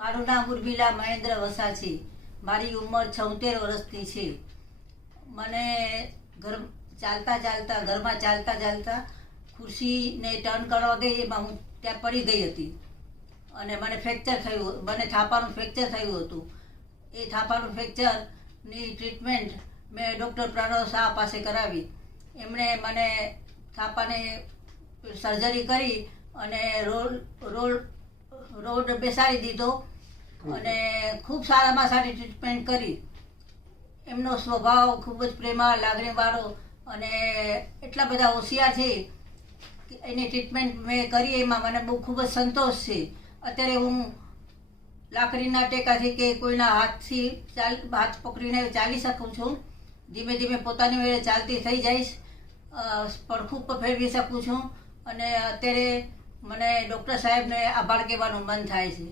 મારું નામ ઉર્મિલા મહેન્દ્ર વસા છે. મારી ઉંમર 76 વર્ષની છે. મને ઘરમાં ચાલતા ખુરશીને ટર્ન કરવા ગઈ, એમાં હું ત્યાં પડી ગઈ હતી અને મને ફ્રેક્ચર થયું. મને થાપાનું ફ્રેક્ચર થયું હતું. એ થાપાનું ફ્રેક્ચરની ટ્રીટમેન્ટ મેં ડૉક્ટર પ્રણવ શાહ પાસે કરાવી. એમણે મને થાપાને સર્જરી કરી અને રોડ બેસાડી દીધો અને ખૂબ સારામાં સારી ટ્રીટમેન્ટ કરી. એમનો સ્વભાવ ખૂબ જ પ્રેમાળ, લાગણીવાળો અને એટલા બધા હોશિયાર છે કે એની ટ્રીટમેન્ટ મેં કરી, એમાં મને બહુ ખૂબ જ સંતોષ છે. અત્યારે હું લાકડીના ટેકાથી કે કોઈના હાથ પકડીને ચાલી શકું છું. ધીમે ધીમે પોતાની મેળે ચાલતી થઈ જઈશ, પડખું પર ફેરવી શકું છું અને અત્યારે મને ડૉક્ટર સાહેબને આભાર કહેવાનું મન થાય છે.